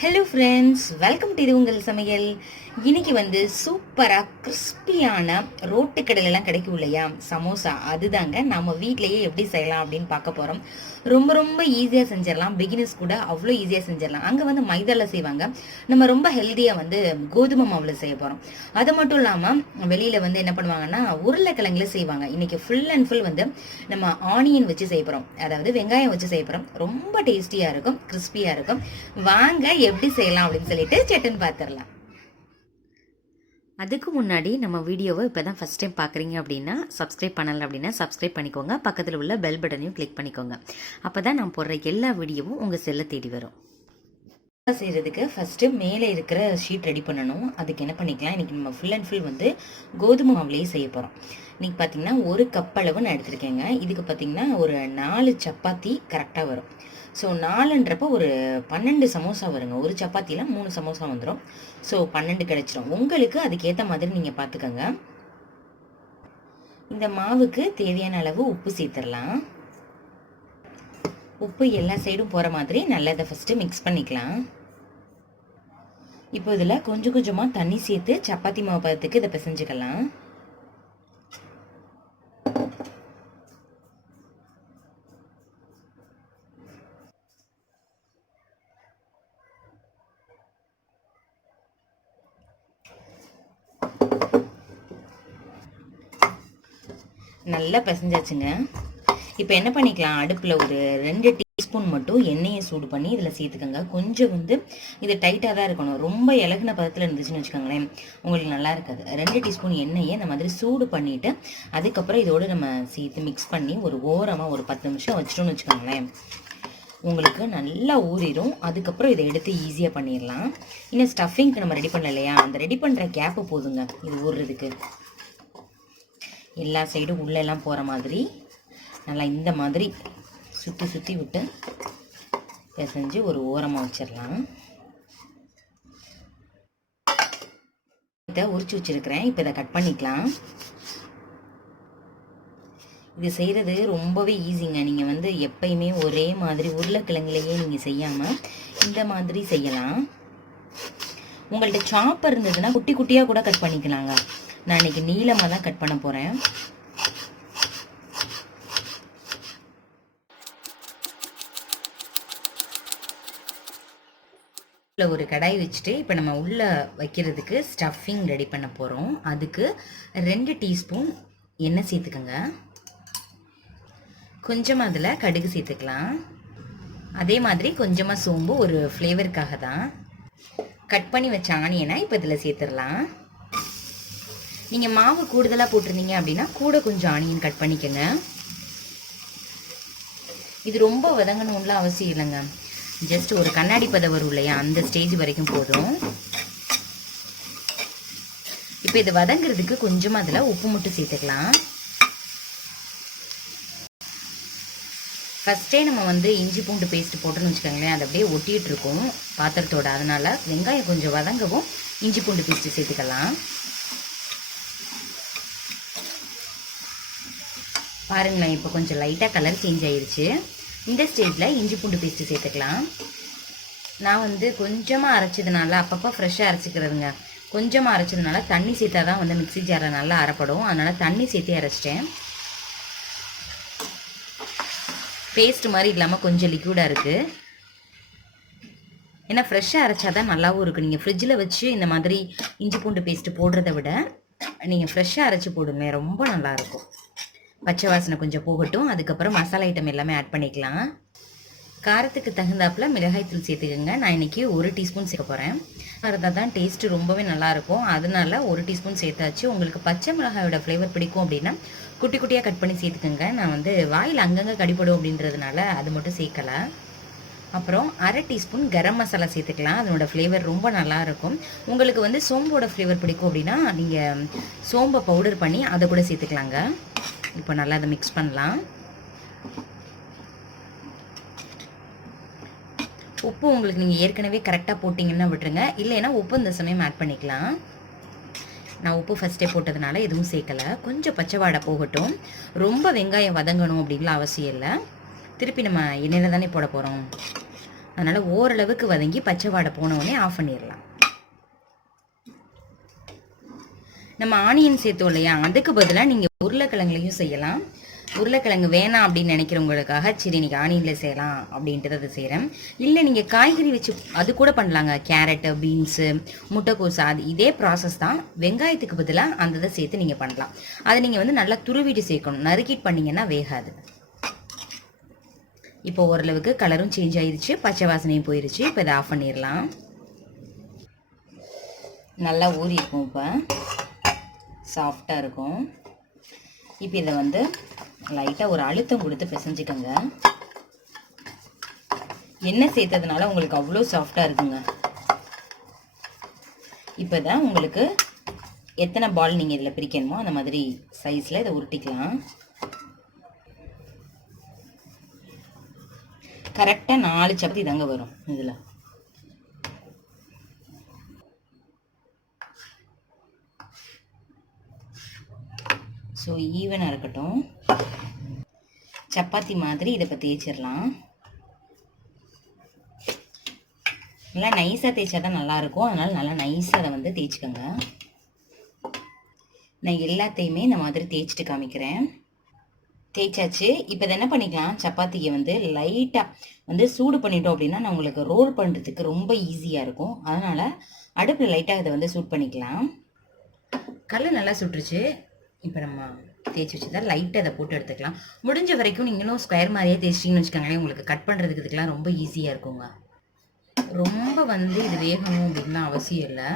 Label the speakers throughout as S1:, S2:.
S1: Hello friends welcome to இது உங்கள் சமையல். இன்னைக்கு வந்து சூப்பராக கிறிஸ்பியான ரோட்டு கடையிலலாம் கிடைக்கும் இல்லையா? சமோசா அதுதாங்க. நம்ம வீட்லேயே எப்படி செய்யலாம் அப்படின்னு பார்க்க போகிறோம் ரொம்ப ரொம்ப ஈஸியாக செஞ்சிடலாம். பிகினர்ஸ் கூட அவ்வளோ ஈஸியாக செஞ்சிடலாம். அங்கே வந்து மைதாவில் செய்வாங்க. நம்ம ரொம்ப ஹெல்த்தியாக வந்து கோதுமை மாவில் செய்ய போகிறோம் அது மட்டும் இல்லாமல் வெளியில் வந்து என்ன பண்ணுவாங்கன்னா உருளைக்கிழங்குல செய்வாங்க. இன்னைக்கு ஃபுல் அண்ட் ஃபுல் வந்து நம்ம ஆனியன் வச்சு செய்ய போகிறோம் அதாவது வெங்காயம் வச்சு செய்ய போகிறோம் ரொம்ப டேஸ்டியாக இருக்கும் கிறிஸ்பியாக இருக்கும். வாங்க எப்படி செய்யலாம் அப்படின்னு சொல்லிட்டு சட்டுன்னு பார்த்துடலாம் அதுக்கு முன்னாடி நம்ம வீடியோவை இப்போ தான் ஃபஸ்ட் டைம் பார்க்குறீங்க அப்படின்னா சப்ஸ்கிரைப் பண்ணலை அப்படின்னா சப்ஸ்கிரைப் பண்ணிக்கோங்க. பக்கத்தில் உள்ள பெல் பட்டனையும் கிளிக் பண்ணிக்கோங்க. அப்போ தான் நான் போடுற எல்லா வீடியோவும் உங்கள் செல்லை தேடி வரும். செய்கிறதுக்கு ஃபஸ்ட்டு மேலே இருக்கிற ஷீட் ரெடி பண்ணணும். அதுக்கு என்ன பண்ணிக்கலாம்? இன்றைக்கி நம்ம ஃபுல் அண்ட் ஃபுல் வந்து கோதுமை மாவுலேயே செய்ய போகிறோம் இன்றைக்கி பார்த்தீங்கன்னா ஒரு கப் அளவு நான் எடுத்திருக்கேங்க. இதுக்கு பார்த்தீங்கன்னா ஒரு நாலு சப்பாத்தி கரெக்டாக வரும். ஸோ நாலுன்றப்ப ஒரு பன்னெண்டு சமோசா வருங்க. ஒரு சப்பாத்தியில் மூணு சமோசா வந்துடும் ஸோ பன்னெண்டு கிடச்சிரும். உங்களுக்கு அதுக்கேற்ற மாதிரி நீங்கள் பார்த்துக்கோங்க இந்த மாவுக்கு தேவையான அளவு உப்பு சேர்த்துடலாம். உப்பு எல்லா சைடும் போகிற மாதிரி நல்லா இதை ஃபஸ்ட்டு மிக்ஸ் பண்ணிக்கலாம். இப்போ இதில் கொஞ்சம் கொஞ்சமாக தண்ணி சேர்த்து சப்பாத்தி மாவு பதத்துக்கு இதை பிசைஞ்சுக்கலாம். நல்லா பிசைஞ்சாச்சுங்க. இப்போ என்ன பண்ணிக்கலாம்? அடுப்பில் ஒரு ரெண்டு டீஸ்பூன் மட்டும் எண்ணெயை சூடு பண்ணி இதில் சேர்த்துக்கோங்க. கொஞ்சம் வந்து இது டைட்டாக தான் இருக்கணும். ரொம்ப இலகுன பதத்தில் இருந்துச்சுன்னு வச்சுக்கோங்களேன். உங்களுக்கு நல்லா இருக்காது. ரெண்டு டீஸ்பூன் எண்ணெயை இந்த மாதிரி சூடு பண்ணிவிட்டு அதுக்கப்புறம் இதோடு நம்ம சேர்த்து மிக்ஸ் பண்ணி ஒரு ஓரமாக ஒரு பத்து நிமிஷம் வச்சிட்டோம்னு வச்சுக்கோங்களேன். உங்களுக்கு நல்லா ஊறிடும் அதுக்கப்புறம் இதை எடுத்து ஈஸியாக பண்ணிடலாம். இன்னும் ஸ்டஃபிங்க்கு நம்ம ரெடி பண்ணல இல்லையா? அந்த ரெடி பண்ணுற கேப்பு போதுங்க. இது ஊறுறதுக்கு எல்லா சைடும் உள்ளெல்லாம் போகிற மாதிரி நல்லா இந்த மாதிரி சுற்றி சுற்றி விட்டு பிசைஞ்சு ஒரு ஓரமாக வச்சிடலாம். இதை உரிச்சு வச்சுருக்கிறேன். இப்போ இதை கட் பண்ணிக்கலாம். இது செய்கிறது ரொம்பவே ஈஸிங்க நீங்கள் வந்து எப்பயுமே ஒரே மாதிரி உருளைக்கிழங்குலையே நீங்கள் செய்யாமல் இந்த மாதிரி செய்யலாம். உங்கள்கிட்ட சாப்பர் இருந்ததுன்னா குட்டி குட்டியாக கூட கட் பண்ணிக்கலாங்க. நான் இன்னைக்கு நீளமாக தான் கட் பண்ண போகிறேன் ஒரு கடாய் வச்சுட்டு இப்போ நம்ம உள்ளே வைக்கிறதுக்கு ஸ்டஃபிங் ரெடி பண்ண போகிறோம் அதுக்கு ரெண்டு டீஸ்பூன் எண்ணெய் சேர்த்துக்கோங்க. கொஞ்சமாக அதில் கடுகு சேர்த்துக்கலாம். அதே மாதிரி கொஞ்சமாக சோம்பு ஒரு ஃப்ளேவருக்காக தான் கட் பண்ணி வச்ச ஆனியனை இப்போ இதில் சேர்த்துடலாம். நீங்கள் மாவு கூடுதலாக போட்டிருந்தீங்க அப்படின்னா கூட கொஞ்சம் ஆனியன் கட் பண்ணிக்கோங்க. இது ரொம்ப வதங்கணும்லாம் அவசியம் இல்லைங்க. ஜஸ்ட் ஒரு கண்ணாடி பதம் வரும் இல்லையா? அந்த ஸ்டேஜ் வரைக்கும் போதும். இப்போ இது வதங்குறதுக்கு கொஞ்சமாக அதில் உப்பு மட்டும் சேர்த்துக்கலாம். ஃபஸ்ட்டே நம்ம வந்து இஞ்சி பூண்டு பேஸ்ட் போட்டோன்னு வச்சுக்கோங்களேன். அது அப்படியே ஒட்டிகிட்டு இருக்கும் பாத்திரத்தோட. அதனால் வெங்காயம் கொஞ்சம் வதங்கவும் இஞ்சி பூண்டு பேஸ்ட்டு சேர்த்துக்கலாம். பாருங்களேன் இப்போ கொஞ்சம் லைட்டாக கலர் சேஞ்ச் ஆயிடுச்சு இந்த ஸ்டேஜில் இஞ்சி பூண்டு பேஸ்ட்டு சேர்த்துக்கலாம். நான் வந்து கொஞ்சமாக அரைச்சதுனால அப்பப்போ ஃப்ரெஷ்ஷாக அரைச்சிக்கிறதுங்க. கொஞ்சமாக அரைச்சதுனால தண்ணி சேர்த்தா தான் வந்து மிக்சி ஜாரில் நல்லா அரைப்படும். அதனால் தண்ணி சேர்த்தே அரைச்சிட்டேன். பேஸ்ட் மாதிரி இல்லாமல் கொஞ்சம் லிக்யூடாக இருக்குது ஏன்னா ஃப்ரெஷ்ஷாக அரைச்சா தான் நல்லாவும் இருக்குது நீங்கள் ஃப்ரிட்ஜில் வச்சு இந்த மாதிரி இஞ்சி பூண்டு பேஸ்ட்டு போடுறத விட நீங்கள் ஃப்ரெஷ்ஷாக அரைச்சி போடுங்க. ரொம்ப நல்லாயிருக்கும் பச்சை வாசனை கொஞ்சம் போகட்டும். அதுக்கப்புறம் மசாலா ஐட்டம் எல்லாமே ஆட் பண்ணிக்கலாம். காரத்துக்கு தகுந்தாப்பில் மிளகாய்த்தூள் சேர்த்துக்கோங்க. நான் இன்றைக்கி ஒரு டீஸ்பூன் சேர்க்க போகிறேன் இருந்தால் தான் டேஸ்ட்டு ரொம்பவே நல்லாயிருக்கும் அதனால ஒரு டீஸ்பூன் சேர்த்தாச்சு. உங்களுக்கு பச்சை மிளகாயோட ஃப்ளேவர் பிடிக்கும் அப்படின்னா குட்டி குட்டியாக கட் பண்ணி சேர்த்துக்கோங்க. நான் வந்து வாயில் அங்கங்கே கடிப்படும் அப்படின்றதுனால அது மட்டும் சேர்க்கலை. அப்புறம் அரை டீஸ்பூன் கரம் மசாலா சேர்த்துக்கலாம். அதனோட ஃப்ளேவர் ரொம்ப நல்லாயிருக்கும் உங்களுக்கு வந்து சோம்போட ஃப்ளேவர் பிடிக்கும் அப்படின்னா நீங்கள் சோம்பை பவுடர் பண்ணி அதை கூட சேர்த்துக்கலாங்க. இப்போ நல்லா அதை மிக்ஸ் பண்ணலாம். உப்பு உங்களுக்கு நீங்கள் ஏற்கனவே கரெக்டாக போட்டிங்கன்னா விட்டுருங்க. இல்லைன்னா உப்பு இந்த சமயம் ஆட் பண்ணிக்கலாம். நான் உப்பு ஃபஸ்ட்டே போட்டதுனால எதுவும் சேர்க்கலை. கொஞ்சம் பச்சை வாடை போகட்டும். ரொம்ப வெங்காயம் வதங்கணும் அப்படின்லாம் அவசியம் இல்லை. திருப்பி நம்ம எண்ணெயில் தானே போட போகிறோம் அதனால் ஓரளவுக்கு வதங்கி பச்சை வாடை ஆஃப் பண்ணிடலாம். நம்ம ஆனியன் சேர்த்தோம் இல்லையா? அதுக்கு பதிலாக நீங்கள் உருளைக்கிழங்குலையும் செய்யலாம். உருளைக்கிழங்கு வேணாம் அப்படின்னு நினைக்கிறவங்களுக்காக சரி இன்னைக்கு ஆனியனில் செய்யலாம் அப்படின்ட்டு அதை செய்கிறேன் இல்லை நீங்கள் காய்கறி வச்சு அது கூட பண்ணலாங்க. கேரட்டு பீன்ஸு முட்டைக்கோஸ் அது இதே ப்ராசஸ் தான். வெங்காயத்துக்கு பதிலாக அந்த இதை சேர்த்து நீங்கள் பண்ணலாம். அதை நீங்கள் வந்து நல்லா துருவிட்டு சேர்க்கணும். நறுக்கிட்டு பண்ணீங்கன்னா வேகாது. இப்போ ஓரளவுக்கு கலரும் சேஞ்ச் ஆயிடுச்சு பச்சை வாசனையும் போயிடுச்சு இப்போ இதை ஆஃப் பண்ணிடலாம். நல்லா ஊறி இருக்கும் இப்போ. சாஃப்டாக இருக்கும். இப்போ இதை வந்து லைட்டாக ஒரு அழுத்தம் கொடுத்து பிசைஞ்சுக்கோங்க. எண்ணெய் சேர்த்ததுனால உங்களுக்கு அவ்வளோ சாஃப்டாக இருக்குங்க. இப்போ தான் உங்களுக்கு எத்தனை பால் நீங்கள் இதில் பிரிக்கணுமோ அந்த மாதிரி சைஸில் இதை உருட்டிக்கலாம். கரெக்டாக நாலு சப்பாத்தி தாங்க வரும் இதில். ஸோ ஈவனாக இருக்கட்டும். சப்பாத்தி மாதிரி இதை இப்போ தேய்ச்சிடலாம். நல்லா நைஸாக தேய்ச்சா தான் நல்லாயிருக்கும். அதனால் நல்லா நைஸாக அதை வந்து தேய்ச்சிக்கோங்க. நான் எல்லாத்தையுமே இந்த மாதிரி தேய்ச்சிட்டு காமிக்கிறேன். தேய்ச்சாச்சு. இப்போ இதை என்ன பண்ணிக்கலாம்? சப்பாத்தியை வந்து லைட்டாக வந்து சூடு பண்ணிட்டோம் அப்படின்னா நான் உங்களுக்கு ரோல் பண்ணுறதுக்கு ரொம்ப ஈஸியாக இருக்கும். அதனால் அடுப்பில் லைட்டாக இதை வந்து சூட் பண்ணிக்கலாம். கல் நல்லா சுட்டுருச்சு இப்போ நம்ம தேய்ச்சி வச்சதா லைட்டாக அதை போட்டு எடுத்துக்கலாம். முடிஞ்ச வரைக்கும் நீங்களும் ஸ்கொயர் மாதிரியே தேய்ச்சிட்டிங்கன்னு வச்சுக்கோங்களேன் உங்களுக்கு கட் பண்ணுறதுக்கு இதுக்கெல்லாம் ரொம்ப ஈஸியாக இருக்குங்க. ரொம்ப வந்து இது வேகணும் அப்படின்லாம் அவசியம் இல்லை.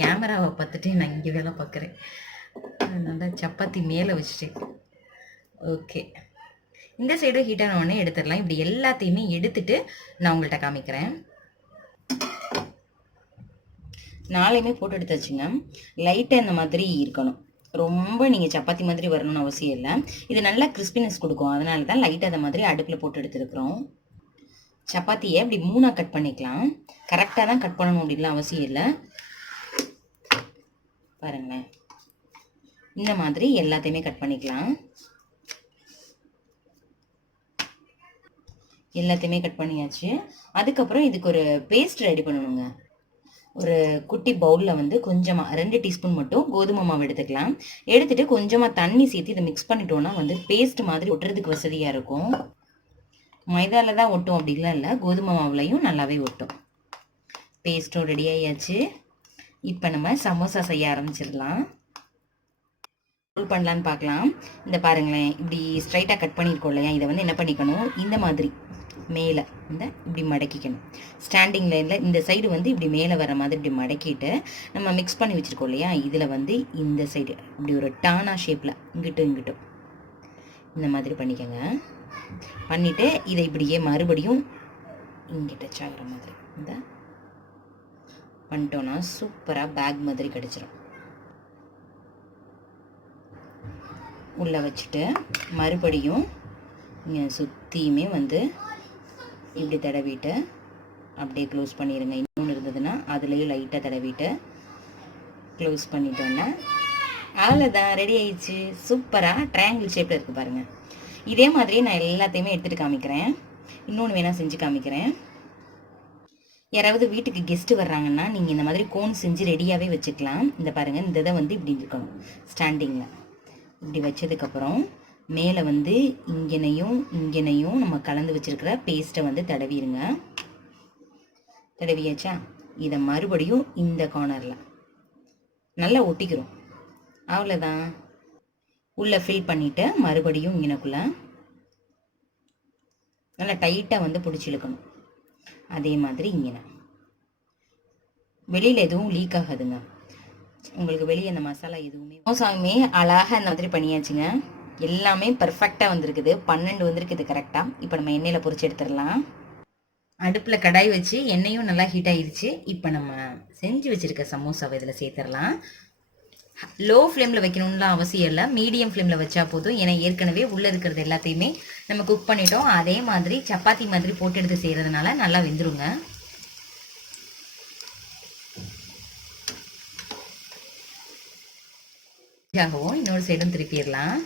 S1: கேமராவை பார்த்துட்டு நான் இங்கே வேலை பார்க்குறேன். அதனால் சப்பாத்தி மேலே வச்சுட்டேன். ஓகே இந்த சைடும் ஹீட்டான உடனே எடுத்துடலாம். இப்படி எல்லாத்தையுமே எடுத்துட்டு நான் உங்கள்கிட்ட காமிக்கிறேன். நாளையுமே போட்டு எடுத்து வச்சுங்க லைட்டாக இந்த மாதிரி இருக்கணும். ரொம்ப நீங்கள் சப்பாத்தி மாதிரி வரணும்னு அவசியம் இல்லை. இது நல்லா கிறிஸ்பினஸ் கொடுக்கும். அதனால தான் லைட்டாக அந்த மாதிரி அடுப்பில் போட்டு எடுத்துருக்குறோம். சப்பாத்தியை இப்படி மூணாக கட் பண்ணிக்கலாம். கரெக்டாக தான் கட் பண்ணணும் அப்படின்லாம் அவசியம் இல்லை. பாருங்களேன். இந்த மாதிரி எல்லாத்தையுமே கட் பண்ணிக்கலாம். எல்லாத்தையுமே கட் பண்ணியாச்சு. அதுக்கப்புறம் இதுக்கு ஒரு பேஸ்ட் ரெடி பண்ணணுங்க. ஒரு குட்டி பவுலில் வந்து கொஞ்சமாக ரெண்டு டீஸ்பூன் மட்டும் கோதுமை மாவு எடுத்துக்கலாம். எடுத்துட்டு கொஞ்சமாக தண்ணி சேர்த்து இதை மிக்ஸ் பண்ணிட்டோன்னா வந்து பேஸ்ட் மாதிரி ஒட்டுறதுக்கு வசதியாக இருக்கும். மைதாவில் தான் ஒட்டும் அப்படிலாம் இல்லை கோதுமை மாவுலையும் நல்லாவே ஒட்டும். பேஸ்ட்டும் ரெடி ஆகியாச்சு இப்போ நம்ம சமோசா செய்ய ஆரம்பிச்சிடலாம். ரோல் பண்ணலான்னு பார்க்கலாம். இந்த பாருங்களேன் இப்படி ஸ்ட்ரைட்டாக கட் பண்ணியிருக்கோம் இல்லையா? இதை வந்து என்ன பண்ணிக்கணும்? இந்த மாதிரி. மேலே இந்த இப்படி மடக்கிக்கணும். ஸ்டாண்டிங் லைனில் இந்த சைடு வந்து இப்படி மேலே வர மாதிரி இப்படி மடக்கிட்டு நம்ம மிக்ஸ் பண்ணி வச்சுருக்கோம் இல்லையா? இதில் வந்து இந்த சைடு இப்படி ஒரு டானா ஷேப்பில் இங்கிட்டும் இங்கிட்டும். இந்த மாதிரி பண்ணிக்கோங்க. பண்ணிவிட்டு இதை இப்படியே மறுபடியும் இங்கே டச் ஆகிற மாதிரி இந்த பண்ணிட்டோன்னா சூப்பராக பேக் மாதிரி கிடச்சிரும். உள்ளே வச்சுட்டு மறுபடியும் இங்கே சுற்றியுமே வந்து இப்படி தடவிட்டு அப்படியே க்ளோஸ் பண்ணிடுங்க இன்னொன்று இருந்ததுன்னா அதுலேயும் லைட்டாக தடவிட்டு க்ளோஸ் பண்ணிட்டோன்னா அவ்வளோதான் ரெடி ஆயிடுச்சு. சூப்பராக ட்ரையாங்கிள் ஷேப்பில் இருக்குது பாருங்கள் இதே மாதிரி நான் எல்லாத்தையுமே எடுத்துகிட்டு காமிக்கிறேன். இன்னொன்று வேணால் செஞ்சு காமிக்கிறேன். யாராவது வீட்டுக்கு கெஸ்ட்டு வர்றாங்கன்னா நீங்கள் இந்த மாதிரி கோன் செஞ்சு ரெடியாகவே வச்சுக்கலாம். இந்த பாருங்கள் இந்த இதை வந்து இப்படி இருக்கணும். ஸ்டாண்டிங்கில் இப்படி வச்சதுக்கப்புறம் மேலே வந்து இங்கனையும் இங்கனையும் நம்ம கலந்து வச்சிருக்கிற பேஸ்ட்டை வந்து தடவிடுங்க. தடவியாச்சா? இதை மறுபடியும் இந்த கார்னரில் நல்லா ஒட்டிக்கிறோம். அவ்வளோதான் உள்ளே ஃபில் பண்ணிவிட்டு மறுபடியும் இங்கனக்குள்ளே நல்லா டைட்டாக வந்து பிடிச்சி இழுக்கணும். அதே மாதிரி இங்கே வெளியில் எதுவும் லீக் ஆகாதுங்க. உங்களுக்கு வெளியே அந்த மசாலா எதுவுமே மோசாமே அழகாக இந்த மாதிரி பண்ணியாச்சுங்க. எல்லாமே பர்ஃபெக்டாக வந்திருக்குது. பன்னெண்டு வந்திருக்குது கரெக்டாக இப்போ நம்ம எண்ணெயில் பொறிச்சு எடுத்துடலாம். அடுப்பில் கடாய் வச்சு எண்ணெயும் நல்லா ஹீட் ஆகிடுச்சு இப்போ நம்ம செஞ்சு வச்சுருக்க சமோசாவை இதில் சேர்த்துடலாம். லோ ஃப்ளேமில் வைக்கணும்லாம் அவசியம் இல்லை. மீடியம் ஃப்ளேமில் வச்சா போதும். ஏன்னா ஏற்கனவே உள்ளே இருக்கிறது எல்லாத்தையுமே நம்ம குக் பண்ணிட்டோம். அதே மாதிரி சப்பாத்தி மாதிரி போட்டு எடுத்து செய்கிறதுனால நல்லா வெந்துருங்க. ஆகவும் இன்னொரு சைடும் திருப்பிடலாம்.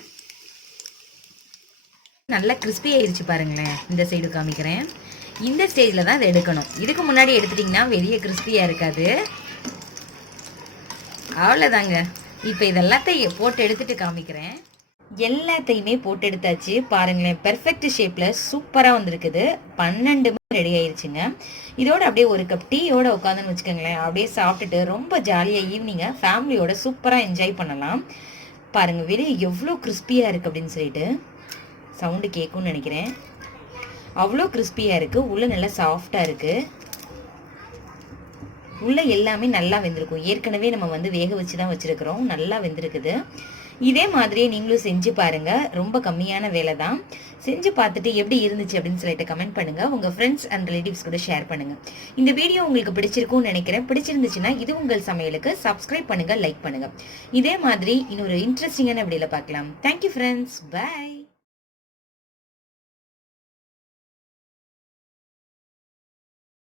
S1: நல்லா கிறிஸ்பி ஆயிடுச்சு பாருங்களேன். இந்த சைடு காமிக்கிறேன். இந்த ஸ்டேஜில் தான் இதை எடுக்கணும். இதுக்கு முன்னாடி எடுத்துட்டிங்கன்னா வெளியே கிறிஸ்பியாக இருக்காது. அவ்வளோதாங்க இப்போ இதெல்லாத்தையும் போட்டு எடுத்துட்டு காமிக்கிறேன். எல்லாத்தையுமே போட்டு எடுத்தாச்சு. பாருங்களேன் பெர்ஃபெக்ட் ஷேப்பில் சூப்பராக வந்திருக்குது. பன்னெண்டு ரெடி ஆயிடுச்சுங்க இதோட அப்படியே ஒரு கப் டீயோட உட்காந்துன்னு வச்சுக்கோங்களேன். அப்படியே சாப்பிட்டுட்டு ரொம்ப ஜாலியாக ஈவினிங்கை ஃபேமிலியோட சூப்பராக என்ஜாய் பண்ணலாம். பாருங்கள் வெளியே எவ்வளோ கிறிஸ்பியாக இருக்குது அப்படின்னு சொல்லிட்டு. சவுண்டு கேட்கும்னு நினைக்கிறேன். அவ்வளோ கிறிஸ்பியாக இருக்குது உள்ளே நல்லா சாஃப்டாக இருக்குது உள்ளே எல்லாமே நல்லா வெந்திருக்கும். ஏற்கனவே நம்ம வந்து வேக வச்சு தான் வச்சுருக்கிறோம். நல்லா வெந்திருக்குது. இதே மாதிரியே நீங்களும் செஞ்சு பாருங்க. ரொம்ப கம்மியான வேலை தான் செஞ்சு பார்த்துட்டு எப்படி இருந்துச்சு அப்படின்னு சொல்லிட்டு கமெண்ட் பண்ணுங்க. உங்கள் ஃப்ரெண்ட்ஸ் அண்ட் ரிலேட்டிவ்ஸ் கூட ஷேர் பண்ணுங்க. இந்த வீடியோ உங்களுக்கு பிடிச்சிருக்கும்னு நினைக்கிறேன். பிடிச்சிருந்துச்சுன்னா இது உங்கள் சமையலுக்கு சப்ஸ்கிரைப் பண்ணுங்கள் லைக் பண்ணுங்கள் இதே மாதிரி இன்னொரு இன்ட்ரெஸ்டிங்கான வீடியோவில் பார்க்கலாம். Thank you friends by